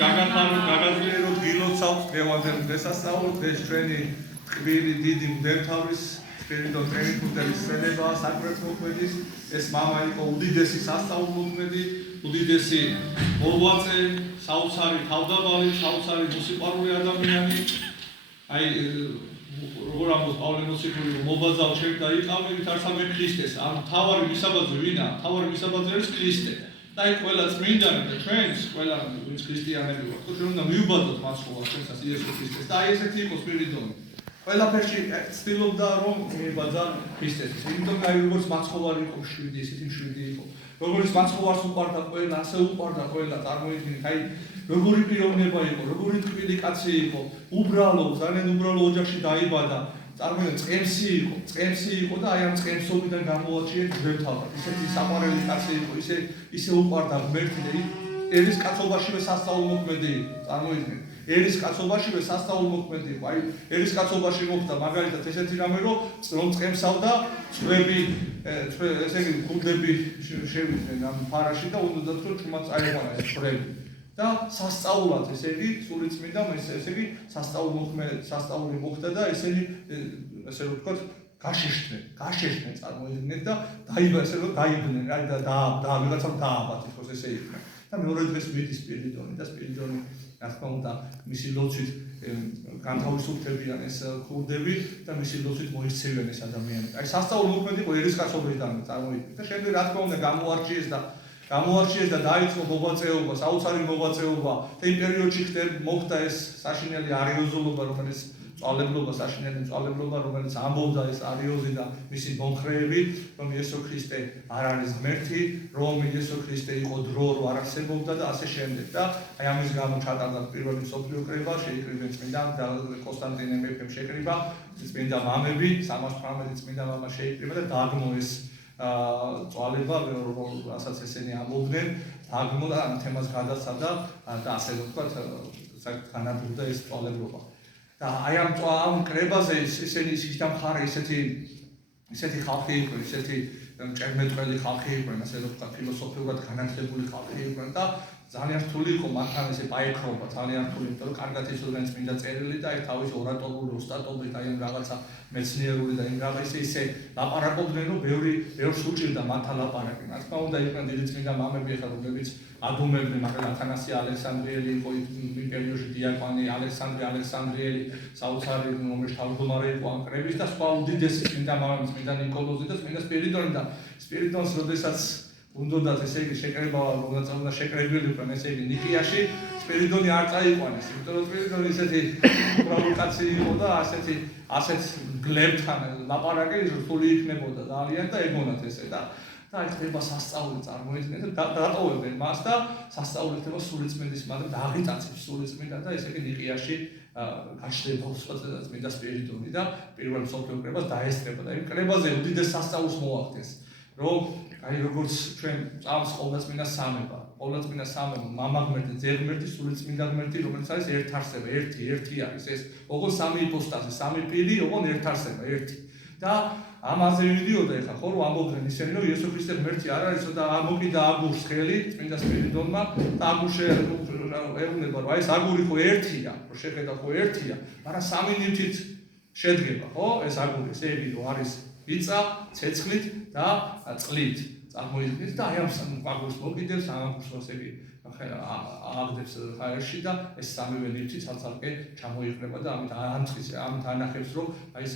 გაგაზრიეროთ გილოცავთ დღევანდელ დღესასწაულს ეს ჩვენი ტკბილი დიდი მდევთავის სპირიტო ტრენინგის სცენება საკრებულო მოქმედის ეს მამა იყო უდიდესი სასწაულმოქმედი უდიდესი მოღვაწე საოცარი თავდაბალი საოცარი მუსიკალური ადამიანი აი როგორ ამბობს პავლე მოციქული მობაძავ შენ დაიყავით არსამე ქრისტეს ან თავარი მისაბაძე ვინა თავარი მისაბაძე არის ქრისტე და აი ყველა წმინდანი და ჩვენს ყველა ვინც ქრისტიანები ვართ ჩვენ უნდა მივუბადოთ მას ხოლმე ჩვენსაც იესო ქრისტეს და აი ესეთი იყო სპირიდონი ყველაფერში ცდილობდა რომ მიიბაძა ქრისტეს იმიტომ აი როგორც მაცხოვარი იყო შვიდი ესეთი შვიდი იყო როგორც მაცხოვარს უყვარდა ყველა ასე უყვარდა ყველა წარმოიდგინეთ აი როგორი პიროვნება იყო როგორი ტკბილი კაცი იყო უბრალო ძალიან უბრალო ოჯახში დაიბადა წარმოიდგინეთ წყემსი იყო და აი ამ წყემსობიდან გამოაჩიეთ მდევთავად ისეთი საყვარელი კაცი იყო ისე უყვარდა ღმერთი და ერის კაცობაშივე სასწაულმოქმედი იყო წარმოიდგინეთ ერის კაცობაშივე სასწაულმოქმედი იყო აი ერის კაცობაში მოხდა მაგალითად ესეთი რამე რომ წყემსავდა წვები ესე იგი გუნდები შევიდნენ ამ ფარაში და უნდათ რომ ჩუმად წაიყვანა ეს წვები და სასწაულად ესე იგი სულიწმინდა ესე იგი სასწაული მოხდა და ესენი ესე რომ ვთქვათ გაშეშდნენ წარმოიდგინეთ და დაიბა ესე რომ დაიბნენ აი და ვიღაცამ დააბა თითქოს ესე იქნა და მეორე დღეს მიდის სპირიდონი და სპირიდონი რა თქმა უნდა მისი ლოცვით განთავისუფლებიან ეს ქურდები და მისი ლოცვით მოიქცევიან ეს ადამიანები აი სასწაულმოქმედი იყო ერისკაცობრიდან წარმოიდგინეთ და შემდეგ რა თქმა უნდა გამოარჩიეს და დაიწყო მოღვაწეობა, საოცარი მოღვაწეობა. იმ პერიოდში მოხდა ეს საშინელი არიოზულობა, რომელიც რომელიც ამბობდა ეს არიოზი და მისი მომხრეები, რომ იესო ქრისტე არ არის ღმერთი, რომ იესო ქრისტე იყო დრო, რომ არ არსებობდა და ასე შემდეგ. და აი ამის გამო ჩატარდა პირველი მსოფლიო კრება, შეიკრიბნენ წმინდა კონსტანტინე მეფემ შეკრიბა, წმინდა მამები, 318 წმინდა მამა შეიკრიბა და დააგმო ეს წვალება, რასაც ესენი ამბობდნენ, დააგმო და ამ თემას გადასცადა და ასე ვთქვათ, განადგურდა ეს წვალებობა. და აი ამ კრებაზე ესენი ისეთი მხარე ისეთი ხალხი იყო, ისეთი მჭერმეტყველი ხალხი იყვნენ, ასე ვთქვათ, ფილოსოფიურად განათლებული ხალხი იყვნენ და ძალიან რთული იყო მათთან ესე პაექრობა, ძალიან რთული, იმიტომ რომ კარგად იცოდნენ წმინდა წერილი და თავის ორატორული ოსტატობით აი ამ რაღაცა მეცნიერული და იმ რაღაცა ისე ლაპარაკობდნენ, რომ ბევრს უჭირდა მათთან ლაპარაკი. რა თქმა უნდა, იყვნენ დიდი წმინდა მამები, ახლა რომლებიც ადუმებდნენ, მაგრამ ათანასე ალექსანდრიელი იყო იმ პერიოდში დიაკვანი, ალექსანდრიელი, საოცარი რომელიც თავმჯდომარე იყო ამ კრების და სხვა უდიდესი წმინდა მამები, წმინდა ნიკოლოზი და წმინდა სპირიდონი და სპირიდონს როდესაც უნდათ ესე იგი შეკრება, რომელსაც უნდა შეკრებილიყვნენ ესე იგი ნიკიაში, სპირიდონი არ წაიყვანეს, იმიტომ რომ სპირიდონი ისეთი უბრალო კაცი იყო და ასეთ გლებთან ლაპარაკი რთული იქნებოდა ძალიან და ეგონათ ესე და აი ხდება სასწაული წარმოიდგინეთ და დატოვებენ მას და სასწაული ხდება სულიწმინდის მაგრამ დააღიწაცებს სულიწმინდა და ესე იგი ნიკიაში გაჩნდება უცხოთა წმინდა სპირიდონი და პირველ მსოფლიო კრებას დაესწრება და იმ კრებაზე უდიდეს სასწაულს მოახდენს რომ აი როგორც ჩვენ წამს ყოვლადწმინდა სამება მამა ღმერთი, ძე ღმერთი, სულიწმინდა ღმერთი, რომელიც არის ერთარსება, ერთი არის ეს. ოღონ სამი იპოსტაზი, სამი პირი, ოღონ ერთარსება, ერთი. და ამაზე ვიდიოდა ეხლა ხო რომ ამბობდნენ ისინი რომ იესო ქრისტე ღმერთი არ არისო და ამოკიდა აგურს ხელი წმინდა სპირიდონმა და აგურში ეუბნება რომ აი ეს აგური ხო ერთია, რომ შეხედა ხო ერთია, მაგრამ სამი ნივთით შედგება, ხო? ეს აგური ესე იგი რომ არის მიწა, ცეცხლით და წყლით. წარმოიდგინეთ და აი ამ აგურს მოკიდებს, ამ აგურს ესე იგი ააგდებს ჰაერში და ეს სამივე ნივთი ცალ-ცალკე ჩამოიყრება და ამით ანახებს რომ აი ეს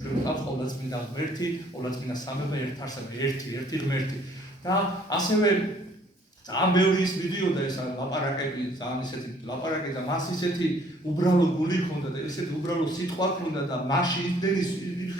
ჩვენ გვყავს ყოვლადწმინდა ღმერთი, ყოვლადწმინდა სამება ერთარსება, ერთი ღმერთი. და ასევე ძალიან ბევრი ის მიდიოდა ეს ლაპარაკები, ძალიან ისეთი ლაპარაკი და მას ისეთი უბრალო გული ჰქონდა და ისეთი უბრალო სიტყვა ჰქონდა და მასში იმდენის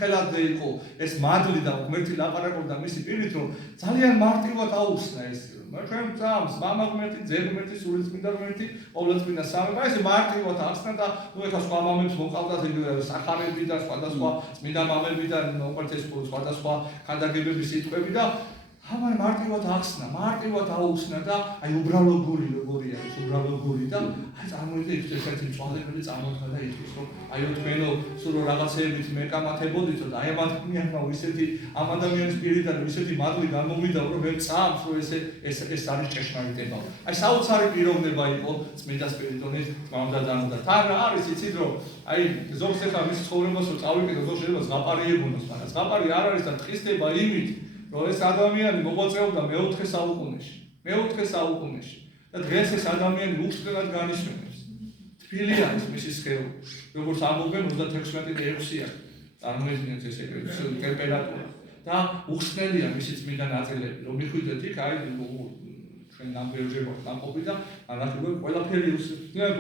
ხელადე იყო ეს მადლი და ღმერთი ლაპარაკობდა მისი პირით რომ ძალიან მარტივად აუხსნა ეს ჩვენ წამს მამა ღმერთი, ძე ღმერთი, სულიწმინდა ღმერთი, ყოვლადწმინდა სამება ესე მარტივად ახსნა და ნუ ეხლა სხვა მამებს მოყავდათ სახარები და სხვადასხვა წმინდა მამები და უყვართ ეს სხვადასხვა ხანდაგებების სიტყვები და ამან მარტივად ახსნა, მარტივად აუხსნა და აი უბრალო გული როგორია ის უბრალო გული და აი წარმოიდგინეთ ესეთი მწვალებელი წარმოდგა და ითქვის რომ აიო თქვენო სულ რაღაცეებით მეკამათებოდით და აი ამ ადამიანმა ისეთი ამ ადამიანის პირიდან ისეთი მადლი გამოვიდა რომ მე წამს რომ ეს არის ჭეშმარიტება. აი საოცარი პიროვნება იყო წმინდა სპირიდონის თმამდადანო და თან რა არის იცით რომ აი ზოგს ახლა მის ცხოვრებას რომ წავიკიდო ზოგს შეიძლება ზღაპარი ეგონოს მაგრამ ზღაპარი არ არის და თხისდება იმით რომ ეს ადამიანი მოღვაწეობდა მეოთხე საუკუნეში და დღეს ეს ადამიანი უბრალოდ განიშნებს. თბილი არის მისი სხეული. როგორც ამბობენ 36.6-ია. წარმოიდგინეთ ეს ტემპერატურა და უხსნელია მისი წმინდა ნაწილები. რომ მიხვიდეთ იქ აი ჩვენ ნამდვილად გამყოფი და ანახებენ ყველაფერი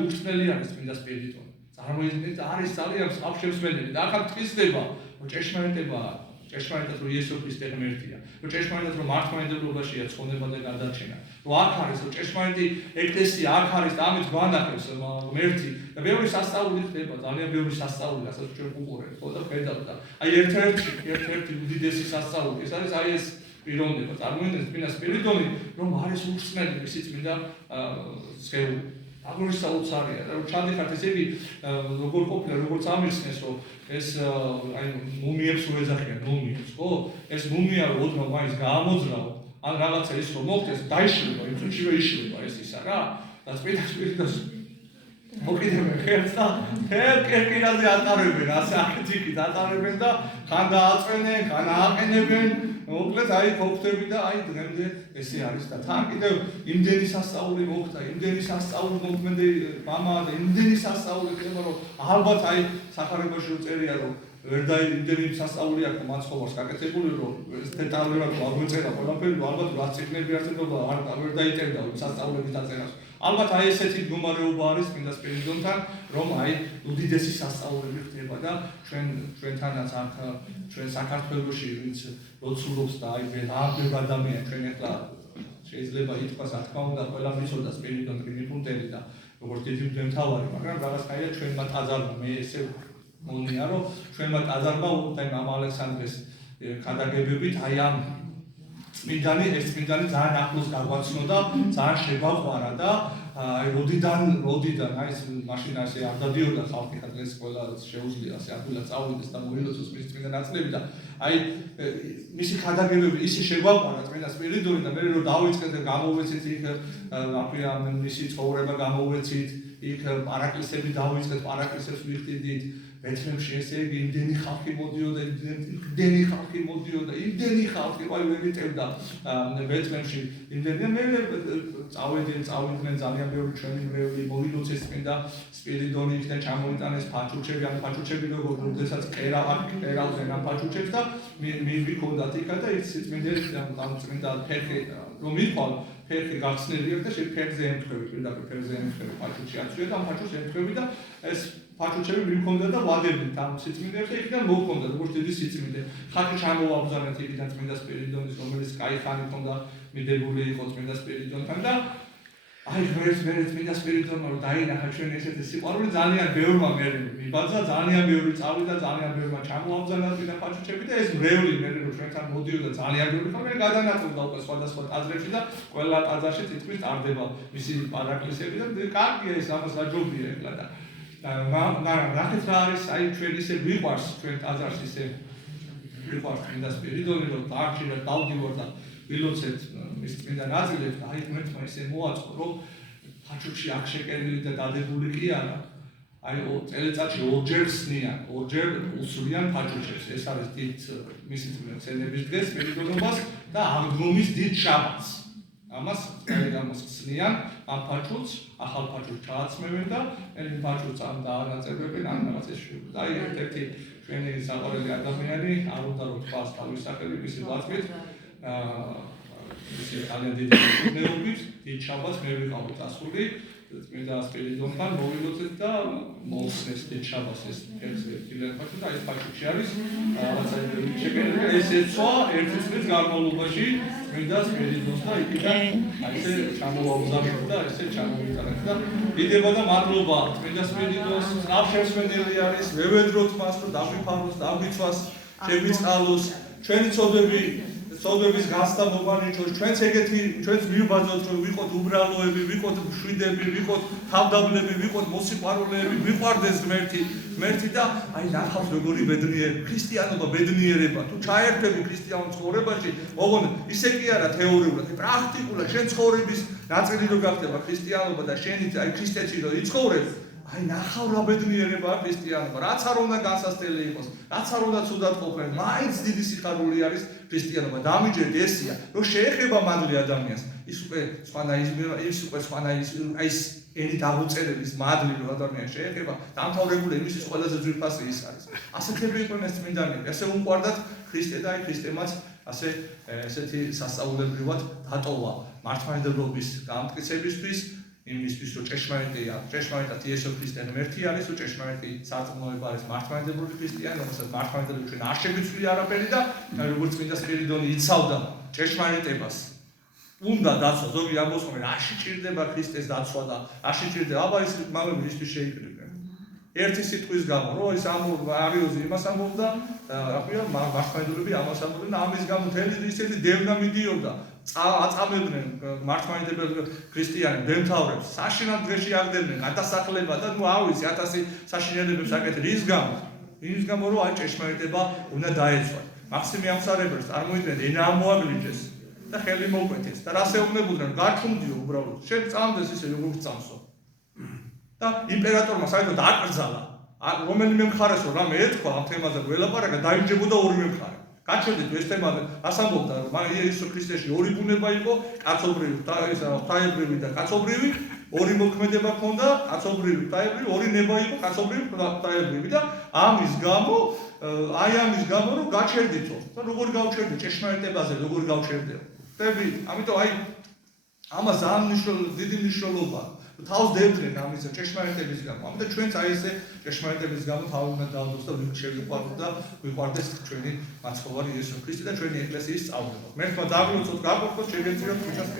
უხსნელი არის წმინდა სპირიდონი. წარმოიდგინეთ არის ძალიან საფშევსმენელი და ახლა თხისდება რომ ჭეშმარიტებაა. ჭეშმარიტად რომ იესო ქრისტე ღმერთია, რომ ჭეშმარიტად რომ მართლმადიდებლობაშია ცხოვრება და გადარჩენა, რომ აქ არის რომ ჭეშმარიტი ეკლესია აქ არის და ამით გვანახებს ღმერთი და ბევრი სასწაული ხდება, ძალიან ბევრი სასწაული, რასაც ჩვენ უყურებთ, ხო და ხედავთ და აი ერთ-ერთი უდიდესი სასწაული ეს არის აი ეს პიროვნება, წარმოიდგინეთ წმინდა სპირიდონი რომ არის უხსნელი მისი წმინდა სხეული. აგური საოცარია და რომ ჩადიხართ ესე იგი როგორ ყოფილა როგორც ამიხსნეს რომ ეს აი მუმიებს უეძახიან მუმიებს ხო ეს მუმია რომ ოდნავ მაინც გაამოძრაო ან რაღაცა ის რომ მოხდეს დაიშლება იმ წუთშივე იშლება ეს ისა რა და წმინდა სპირიდონს მოკიდებენ ხელს და კერკირაზე ატარებენ ასე აქეთიკით ატარებენ და ხან დააწვენენ ხან ააყენებენ მოკლედ აი ხოხტები და აი დღემდე ესე არის და თან კიდევ იმდენი სასწაული მოხდა იმდენი სასწაული მოქმედი მამა და იმდენი სასწაული ხდება რომ ალბათ აი სახარებაში წერია რომ ვერ და იმდენი სასწაული აქვს მაცხოვარს გაკეთებული რომ ეს დეტალურად არ გვეწერა ყველაფერი ალბათ რა ციგნები არსებობდა არ ვერ დაიწერდა სასწაულების დაწერას ალბათ აი ესეთი მდგომარეობა არის წმინდა სპირიდონთან რომ აი უდიდესი სასწაულები ხდება და ჩვენთანაც აქ ჩვენ საქართველოში ვინც როცულობს და აი რა ადამიანი ჩვენ ახლა შეიძლება ითქვას რა თქმა უნდა ყველა მიცოდა სპირიდონ ტრინიფუნტელი და როგორც დიდი მთავარი მაგრამ რაღაცნაირად ჩვენმა ტაძარმა მე ესე მონია რომ ჩვენმა ტაძარმა უბრალოდ ამ ალექსანდრეს ქადაგებებით აი ამ წმინდანი ძალიან ახლოს გაგვაცნო და ძალიან შეგვაყვარა და აი როდიდან აი ეს მაშინ ასე არ დადიოდა ხალხი ხა დღეს ყველა შეუძლია ასე ადვილად წავიდეს და მოილოცოს მის წმინდა ნაწილები და აი მისი ქადაგებები ისე შეგვაყვარა წმინდა სპირიდონი და მე რომ დავიწყეთ და გამოვეცით იქ აფია მისი ცხოვრება გამოვეცით იქ პარაკლისები დავიწყეთ პარაკლისებს ვიხდიდით ბეთლემში ესე იგი იმდენი ხალხი მოდიოდა იმდენი ხალხი ვაი ვერ იტევდა ბეთლემში იმდენი მე წავიდნენ ძალიან ბევრი ჩვენი მრევლი მოილოცეს წმინდა სპირიდონი იქიდან ჩამოიტანეს ფაჩუჩები ან ფაჩუჩები როგორ როდესაც ყერავდნენ ამ ფაჩუჩებს და მივიქონდათ იქა და ის წმინდა ფერხი რომ მიყვალ ფერხი გახსნილი და შე ფერზე ემთხვევი პირდაპირ ფერზე ემთხვევი ფაჩუჩი აწვია და ამ ფაჩუჩს ემთხვევი და ეს ფაჩუჩები მივქონდა და ვადებით ამ სიწმინდეებს და იქიდან მოვქონდა როგორც დიდი სიწმინდე ხალხი ჩამოვაბრძანეთ იქიდან წმინდა სპირიდონის რომელიც კაიხანი ქონდა მიდებული იყო წმინდა სპირიდონთან და აი ღმერთს წმინდა სპირიდონმა რომ დაინახა ჩვენ ესეთი სიყვარული ძალიან ბევრმა მე მიბაძა ძალიან ბევრი წავიდა ძალიან ბევრმა ჩამოაბრძანა წმინდა ფაჩუჩები და ეს მრევლი მე რომ ჩვენთან მოდიოდა ძალიან ბევრი ხალხი გადანაწილდა უკვე სხვადასხვა ტაძრებში და ყველა ტაძარში თითქმის ტარდება მისი პარაკლისები და კარგია ეს ამას აჯობია ეხლა და მაგრამ რახეთ რა არის აი ჩვენ ისე ვიყვარს ჩვენ ტაძარს ისე ვიყვარს წმინდა სპირიდონი რომ დარჩი და დავდივარ და ვილოცეთ მის წმინდა ნაწილებს და აი ღმერთმა ისე მოაწყო რომ ფაჩუჩი აქ შეკერილი და დადებული კი არა აი წელიწადში ორჯერ ხსნიან ორჯერ უსვრიან ფაჩუჩებს ეს არის დიდ მისი წელების დღეს სპირიდონობას და აღდგომის დიდ შაბათს ამას ხსნიან ამ ფაჩუჩს ახალ ფაჩუჩს ჩააცმევენ და ეს ფაჩუჩს ამ დაანაწევრებენ ან რაღაც ეს და აი ერთ-ერთი ჩვენი საყვარელი ადამიანი არ უნდა რომ თქვას თავის სახელი მისი ვაწვით ისე ძალიან დიდი მეუბნებით დიდ შაბათს მე ვიყავით ასული წმინდა სპირიდონთან მოვილოცეთ და მოусწეს დიდ შაბათს ეს ერთილენ ფაჩუჩი და ეს ფაჩუჩი არის რაღაცა შეკერილი ეს ეცვა ერთი წლის განმავლობაში წმინდა სპირიდონს და იქიდან აი ესე ჩამოვაბრძანეთ და ესე ჩამოვიტანეთ და დიდება და მადლობა წმინდა სპირიდონს აფშევსმენელი არის მევედროთ მას რომ დაგვიფაროს დაგვიცვას შეგვიწყალოს ჩვენი ცოდვები სოდების გასტა მოგვალიჩოს ჩვენც ეგეთი ჩვენც მივბაძოთ რომ ვიყოთ უბრალოები, ვიყოთ მშვიდები, ვიყოთ თავდაბლები, ვიყოთ მოსიყვარულეები, ვიყვარდეს ღმერთი და აი ნახავს როგორი ბედნიერი ქრისტიანობა ბედნიერება თუ ჩაერთვები ქრისტიანულ ცხოვრებაში ოღონდ ისე კი არა თეორიულად პრაქტიკულად შენ ცხოვრების ნაწილი რო გახდება ქრისტიანობა და შენი აი ქრისტეში რო იცხოვრებ აი ნახავ რა ბედნიერებაა ქრისტიანობა რაც არ უნდა განსასწრელი იყოს რაც არ უნდა ცუდად ყოფილიყო მაინც დიდი სიხარული არის ქრისტიანობა დამიჯერეთ ესია რომ შეეხება მადლი ადამიანს ის უკვე სხვანაირი ის ელი დაღუწერების მადლი რომ ადამიანს შეეხება დამთავრებული იმის ყველაზე ძვირფასი ის არის ასეთები იყვნენ ეს წმინდანები ასე უყვარდათ ქრისტე და აი ქრისტემაც ასე ესეთი სასწაულებრივად დატოვა მართლმადიდებლობის გამტკიცებისთვის იმისთვის რომ ჭეშმარიტად იესო ქრისტე ღმერთი არის რომ ჭეშმარიტი სარწმუნოება არის მართლმადიდებლური ქრისტიანი რომელსაც მართლმადიდებლური ჩვენ არ შეგვიცვლია არაფერი და როგორც წმინდა სპირიდონი იცავდა ჭეშმარიტებას უნდა დაცვა ზოგი ამბობს რა შეჭირდება ქრისტეს დაცვა და არ შეჭირდება აბა ის მამები ისთვის შეიკრიბნენ ერთი სიტყვის გამო რომ ის არიოზი იმას ამბობდა რა ქვია მართლმადიდებლები ამას ამბობდნენ ამის გამო თემის ისეთი დევნა მიდიოდა აწამებდნენ მართლმადიდებლები ქრისტიანები დემთავრებს საშინელ დღეში აღდებდნენ გადასახლება და ნუ ავიცი 1000 საშინელებებს აკეთე ის გამო რომ აი ჭეშმარიტება უნდა დაეცვა მაქსიმე ამსარებელს წარმოიდგინეთ ენა მოაგლიჯეს და ხელი მოუკვეთეს და რას ეუბნებოდნენ გაჩუმდიო უბრალოდ შენ წამდეს ისე როგორც წამსო და იმპერატორმა საერთოდ აკრძალა რომელიმე მხარეს რომ რამე ეთქვა ამ თემაზე ველაპარაკა დაიჯებოდა ორივე მხარე გაჩვენეთ ეს თემაზე ასამბობდა რომ იესო ქრისტეში ორი ბუნება იყო კაცობრივი ღვთაებრივი და კაცობრივი ორი მოქმედება ჰქონდა კაცობრივი ღვთაებრივი ორი ნება იყო კაცობრივი ღვთაებრივი და ამის გამო რომ გაჩერდითო და როგორ გავჩერდე ჭეშმარიტებაზე როგორ გავჩერდეო ხდები ამიტომ აი ამას ძალიან დიდი მნიშვნელობა თავს დევდნენ ამის ჭეშმარიტების გამო ამიტომ ჩვენც აი ესე ჭეშმარიტების გამო თავი უნდა დავდოს და შევიყვარდოთ და ვიყვარდეს ჩვენი მაცხოვარი იესო ქრისტე და ჩვენი ეკლესიის სწავლება. მერტმა დაგლოცოთ გაყოფოთ შეგეწიოთ ქრისტეს